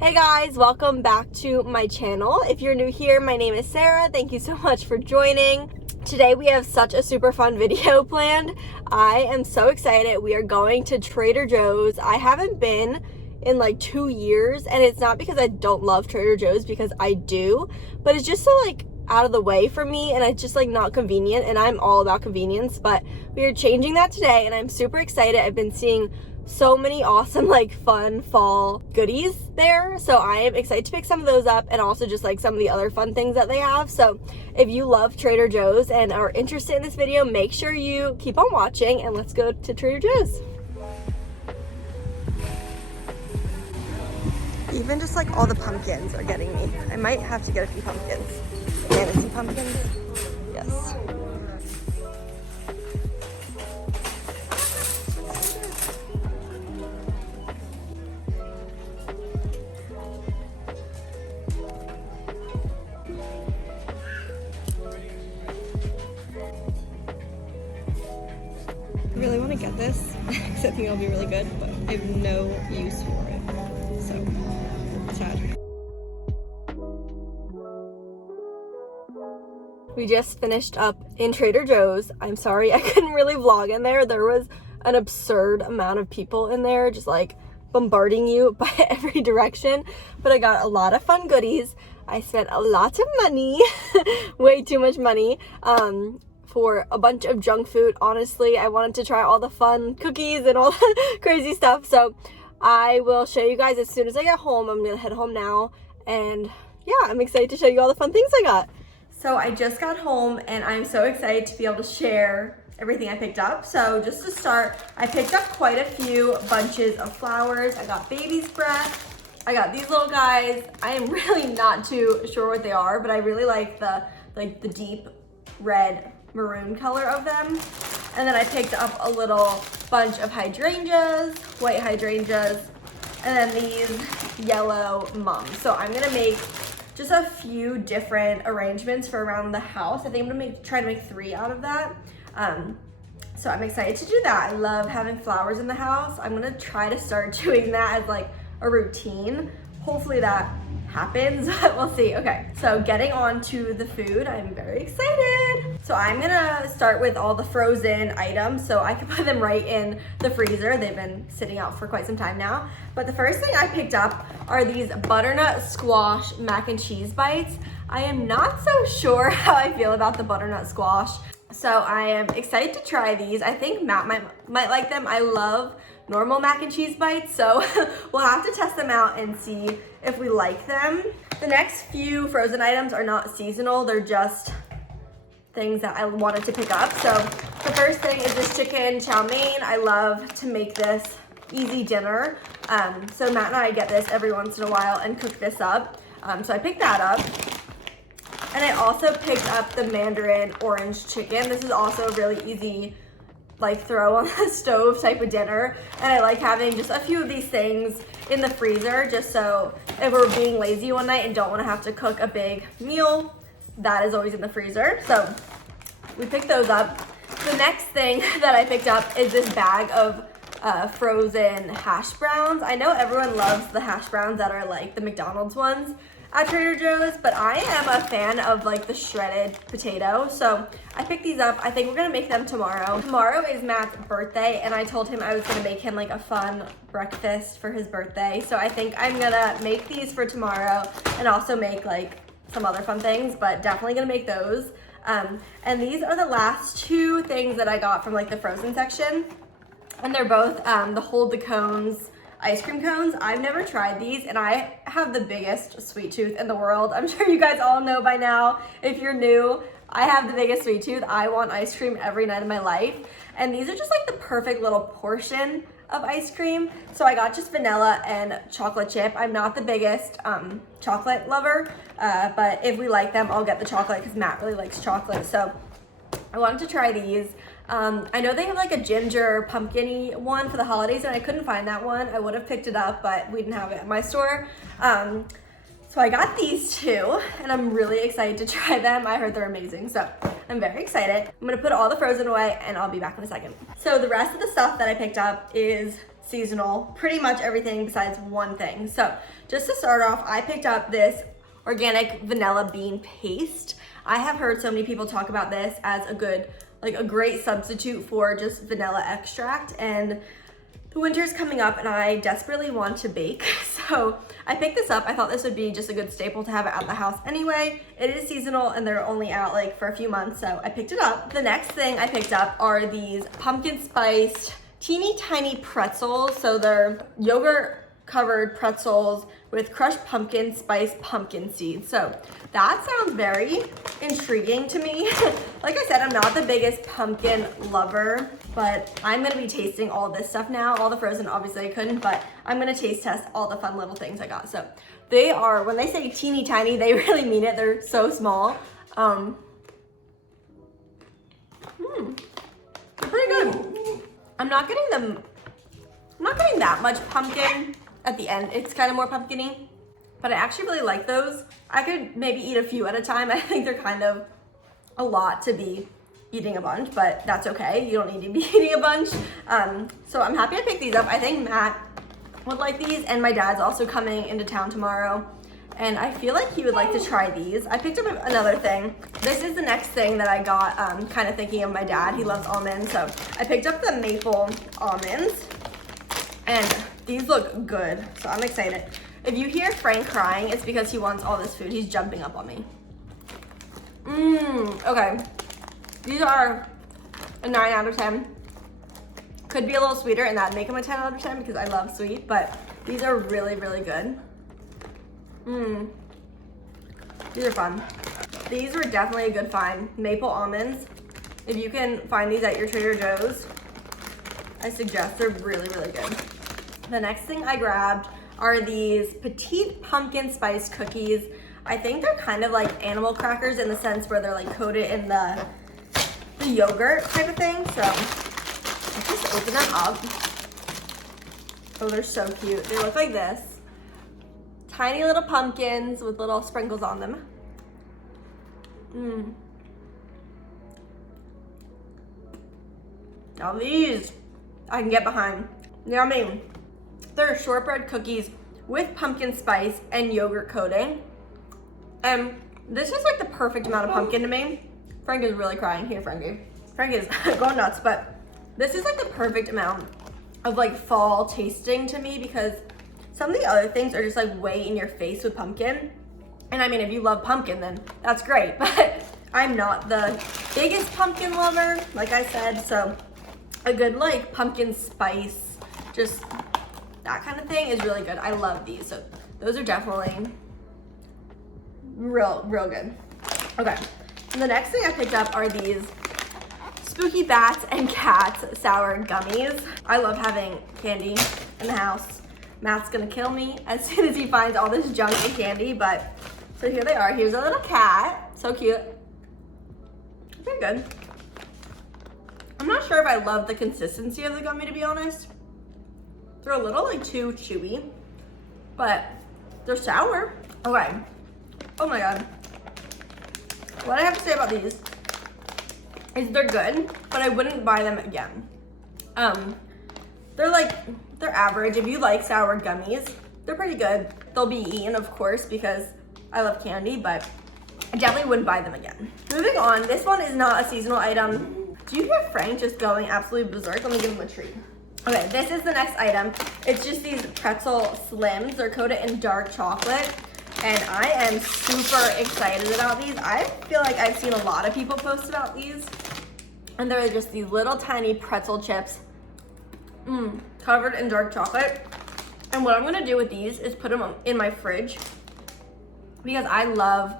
Hey guys, welcome back to my channel. If you're new here, my name is Sarah. Thank you so much for joining. Today we have such a super fun video planned. I am so excited. We are going to Trader Joe's. I haven't been in like 2 years, and it's not because I don't love Trader Joe's, because I do, but it's just so like out of the way for me, and it's just like not convenient, and I'm all about convenience. But we are changing that today, and I'm super excited. I've been seeing so many awesome like fun fall goodies there, so I am excited to pick some of those up, and also just like some of the other fun things that they have. So if you love Trader Joe's and are interested in this video, make sure you keep on watching, and let's go to Trader Joe's. Even just like all the pumpkins are getting me. I might have to get a few pumpkins. Fantasy pumpkins? Yes. I really want to get this because I think it'll be really good, but I have no use for it. So, sad. We just finished up in Trader Joe's. I'm sorry I couldn't really vlog in there. There was an absurd amount of people in there just like bombarding you by every direction, but I got a lot of fun goodies. I spent a lot of money, way too much money, for a bunch of junk food. Honestly, I wanted to try all the fun cookies and all the crazy stuff, so I will show you guys as soon as I get home. I'm gonna head home now, and yeah, I'm excited to show you all the fun things I got. So I just got home, and I'm so excited to be able to share everything I picked up. So just to start, I picked up quite a few bunches of flowers. I got baby's breath. I got these little guys. I am really not too sure what they are, but I really like the deep red maroon color of them. And then I picked up a little bunch of hydrangeas, white hydrangeas, and then these yellow mums. So I'm gonna make just a few different arrangements for around the house. I think I'm gonna try to make 3 out of that. So I'm excited to do that. I love having flowers in the house. I'm gonna try to start doing that as like a routine. Hopefully that happens, but we'll see. Okay, so getting on to the food, I'm very excited. So I'm gonna start with all the frozen items so I can put them right in the freezer. They've been sitting out for quite some time now. But the first thing I picked up are these butternut squash mac and cheese bites. I am not so sure how I feel about the butternut squash, so I am excited to try these. I think Matt might like them. I love normal mac and cheese bites, so we'll have to test them out and see if we like them. The next few frozen items are not seasonal, they're just things that I wanted to pick up. So the first thing is this chicken chow mein. I love to make this easy dinner. So Matt and I get this every once in a while and cook this up. So I picked that up. And I also picked up the Mandarin orange chicken. This is also a really easy like throw on the stove type of dinner, and I like having just a few of these things in the freezer just so if we're being lazy one night and don't want to have to cook a big meal, that is always in the freezer. So we picked those up. The next thing that I picked up is this bag of frozen hash browns. I know everyone loves the hash browns that are like the McDonald's ones at Trader Joe's, but I am a fan of like the shredded potato, so I picked these up. I think we're gonna make them tomorrow. Tomorrow is Matt's birthday, and I told him I was gonna make him like a fun breakfast for his birthday, so I think I'm gonna make these for tomorrow and also make like some other fun things, but definitely gonna make those. And these are the last 2 things that I got from like the frozen section, and they're both the Hold the Cones ice cream cones. I've never tried these, and I have the biggest sweet tooth in the world. I'm sure you guys all know by now. If you're new, I have the biggest sweet tooth. I want ice cream every night of my life, and these are just like the perfect little portion of ice cream. So I got just vanilla and chocolate chip. I'm not the biggest chocolate lover, but if we like them, I'll get the chocolate because Matt really likes chocolate. So I wanted to try these. I know they have like a ginger pumpkin-y one for the holidays, and I couldn't find that one. I would have picked it up, but we didn't have it at my store. So I got these 2, and I'm really excited to try them. I heard they're amazing, so I'm very excited. I'm gonna put all the frozen away, and I'll be back in a second. So the rest of the stuff that I picked up is seasonal, pretty much everything besides one thing. So just to start off, I picked up this organic vanilla bean paste. I have heard so many people talk about this as a great substitute for just vanilla extract, and the winter's coming up and I desperately want to bake. So I picked this up. I thought this would be just a good staple to have it at the house anyway. It is seasonal and they're only out like for a few months, so I picked it up. The next thing I picked up are these pumpkin spiced teeny tiny pretzels. So they're yogurt covered pretzels with crushed pumpkin spice pumpkin seeds. So that sounds very intriguing to me. Like I said, I'm not the biggest pumpkin lover, but I'm gonna be tasting all this stuff now. All the frozen, obviously I couldn't, but I'm gonna taste test all the fun little things I got. So they are, when they say teeny tiny, they really mean it. They're so small. They're pretty good. I'm not getting that much pumpkin at the end. It's kind of more pumpkin-y, but I actually really like those. I could maybe eat a few at a time. I think they're kind of a lot to be eating a bunch, but that's okay. You don't need to be eating a bunch. So I'm happy I picked these up. I think Matt would like these, and my dad's also coming into town tomorrow, and I feel like he would like to try these. I picked up another thing. This is the next thing that I got, kind of thinking of my dad. He loves almonds, so I picked up the maple almonds, and these look good, so I'm excited. If you hear Frank crying, it's because he wants all this food. He's jumping up on me. Okay. These are a 9 out of 10. Could be a little sweeter, and that'd make them a 10 out of 10 because I love sweet, but these are really, really good. These are fun. These were definitely a good find. Maple almonds. If you can find these at your Trader Joe's, I suggest. They're really, really good. The next thing I grabbed are these Petite pumpkin spice cookies. I think they're kind of like animal crackers in the sense where they're like coated in the yogurt type of thing. So let's just open them up. Oh, they're so cute. They look like this. Tiny little pumpkins with little sprinkles on them. Now these I can get behind. Yummy. They're shortbread cookies with pumpkin spice and yogurt coating. And this is like the perfect amount of pumpkin to me. Frank is really crying. Here, Frankie. Frank is going nuts, but this is like the perfect amount of like fall tasting to me, because some of the other things are just like way in your face with pumpkin. And I mean, if you love pumpkin, then that's great, but I'm not the biggest pumpkin lover, like I said, so a good like pumpkin spice, just that kind of thing is really good. I love these, so those are definitely real good. Okay, and the next thing I picked up are these Spooky Bats and Cats sour gummies. I love having candy in the house. Matt's gonna kill me as soon as he finds all this junk and candy, but so here they are. Here's a little cat, so cute. They're good. I'm not sure if I love the consistency of the gummy, to be honest. They're a little like too chewy, but they're sour. Okay. Oh my God. What I have to say about these is they're good, but I wouldn't buy them again. They're average. If you like sour gummies, they're pretty good. They'll be eaten, of course, because I love candy, but I definitely wouldn't buy them again. Moving on, this one is not a seasonal item. Do you hear Frank just going absolutely berserk? Let me give him a treat. Okay, this is the next item. It's just these Pretzel Slims. They're coated in dark chocolate, and I am super excited about these. I feel like I've seen a lot of people post about these, and they're just these little tiny pretzel chips covered in dark chocolate. And what I'm gonna do with these is put them in my fridge, because I love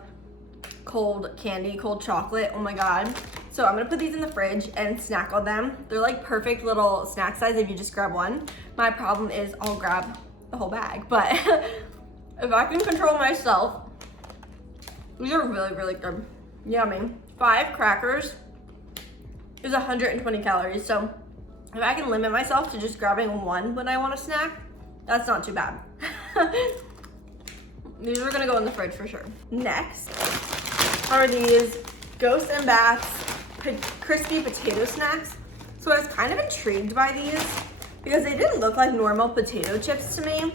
cold candy, cold chocolate. Oh my God. So I'm gonna put these in the fridge and snack on them. They're like perfect little snack size if you just grab one. My problem is I'll grab the whole bag, but if I can control myself, these are really, really good. Yummy. 5 crackers is 120 calories. So if I can limit myself to just grabbing one when I want a snack, that's not too bad. These are gonna go in the fridge for sure. Next are these Ghost and Bats crispy potato snacks. So I was kind of intrigued by these because they didn't look like normal potato chips to me.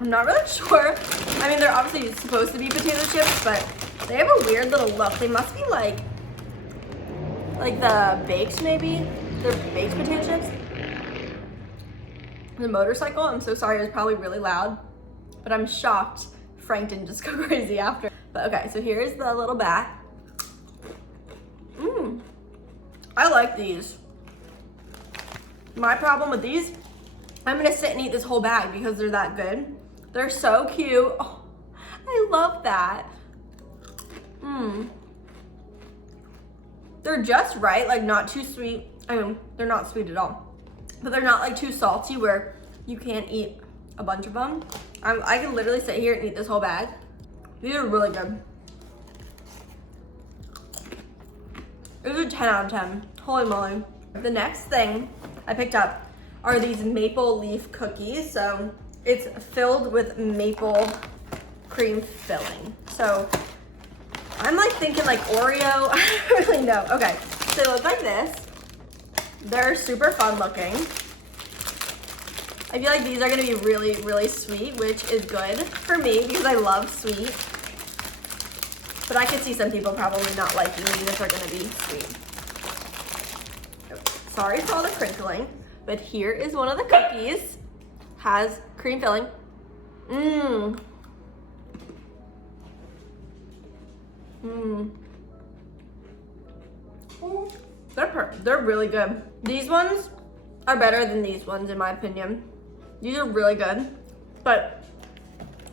I'm not really sure. I mean, they're obviously supposed to be potato chips, but they have a weird little look. They must be like the baked maybe? They're baked potato chips. The motorcycle, I'm so sorry, it was probably really loud, but I'm shocked Frank didn't just go crazy after. But okay, so here's the little bat. I like these. My problem with these, I'm gonna sit and eat this whole bag because they're that good. They're so cute. Oh, I love that. They're just right, like not too sweet. I mean, they're not sweet at all, but they're not like too salty where you can't eat a bunch of them. I can literally sit here and eat this whole bag. These are really good. It was a 10 out of 10. Holy moly. The next thing I picked up are these maple leaf cookies. So it's filled with maple cream filling. So I'm like thinking like Oreo. I don't really know. Okay, so they look like this. They're super fun looking. I feel like these are gonna be really, really sweet, which is good for me because I love sweet. But I could see some people probably not liking these if they're gonna be sweet. Sorry for all the crinkling, but here is one of the cookies. Has cream filling. They're really good. These ones are better than these ones in my opinion. These are really good, but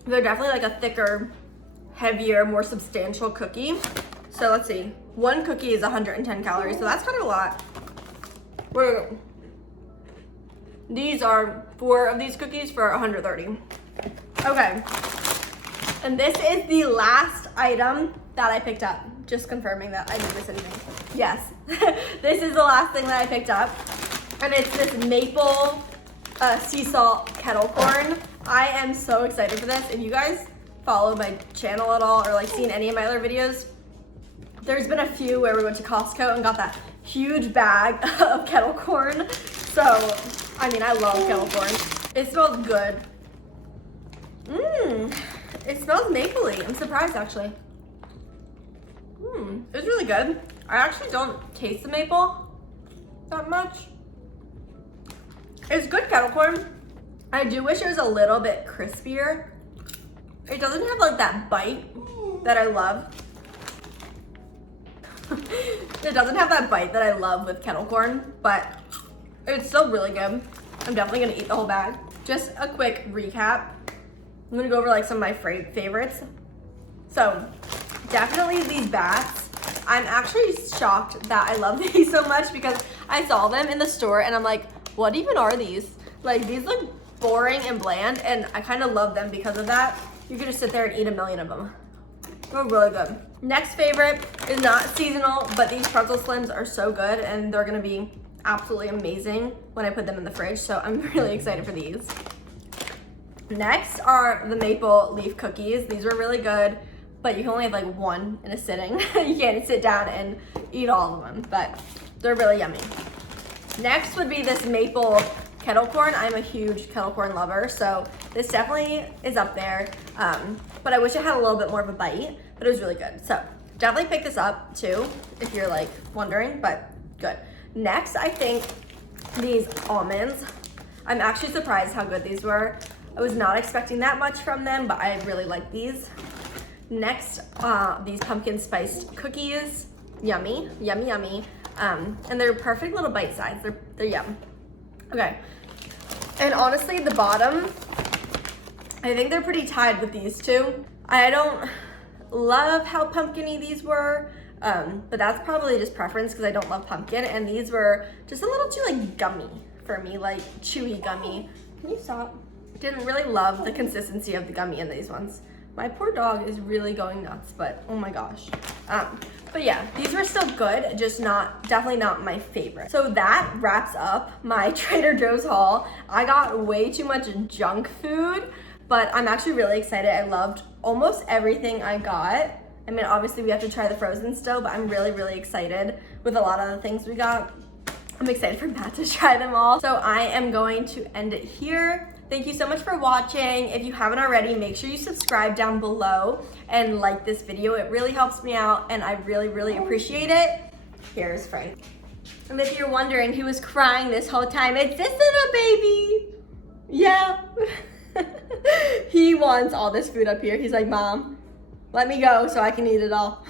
they're definitely like a thicker, heavier, more substantial cookie. So let's see. One cookie is 110 calories, so that's kind of a lot. These are 4 of these cookies for 130. Okay, and this is the last item that I picked up. Just confirming that I didn't miss anything. Yes, this is the last thing that I picked up, and it's this maple sea salt kettle corn. I am so excited for this. If you guys follow my channel at all or like seen any of my other videos, there's been a few where we went to Costco and got that huge bag of kettle corn. So, I mean, I love kettle corn. It smells good. It smells mapley. I'm surprised actually. It's really good. I actually don't taste the maple that much. It's good kettle corn. I do wish it was a little bit crispier. It doesn't have like that bite that I love. It doesn't have that bite that I love with kettle corn, but it's still really good. I'm definitely gonna eat the whole bag. Just a quick recap. I'm gonna go over like some of my favorites. So definitely these bats. I'm actually shocked that I love these so much because I saw them in the store and I'm like, what even are these? Like these look boring and bland and I kind of love them because of that. You could just sit there and eat a million of them. They're really good. Next favorite is not seasonal, but these Pretzel Slims are so good and they're gonna be absolutely amazing when I put them in the fridge. So I'm really excited for these. Next are the maple leaf cookies. These were really good, but you can only have like one in a sitting. You can't sit down and eat all of them, but they're really yummy. Next would be this maple kettle corn. I'm a huge kettle corn lover, so this definitely is up there. But I wish it had a little bit more of a bite, but it was really good. So definitely pick this up too, if you're like wondering, but good. Next, I think these almonds. I'm actually surprised how good these were. I was not expecting that much from them, but I really like these. Next, these pumpkin spiced cookies. Yummy, yummy, yummy. And they're perfect little bite size. They're yum. Okay. And honestly, the bottom, I think they're pretty tied with these two. I don't love how pumpkin-y these were, but that's probably just preference because I don't love pumpkin. And these were just a little too like gummy for me, like chewy gummy. Can you stop? Didn't really love the consistency of the gummy in these ones. My poor dog is really going nuts, but oh my gosh. But yeah, these were still good, just definitely not my favorite. So that wraps up my Trader Joe's haul. I got way too much junk food, but I'm actually really excited. I loved almost everything I got. I mean, obviously we have to try the frozen still, but I'm really, really excited with a lot of the things we got. I'm excited for Matt to try them all. So I am going to end it here. Thank you so much for watching. If you haven't already, make sure you subscribe down below and like this video. It really helps me out and I really, really appreciate it. Here's Frank. And if you're wondering who was crying this whole time, it's this little baby. Yeah. He wants all this food up here. He's like, Mom, let me go so I can eat it all.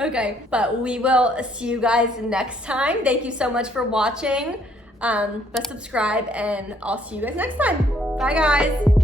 Okay, but we will see you guys next time. Thank you so much for watching. But subscribe and I'll see you guys next time. Bye guys.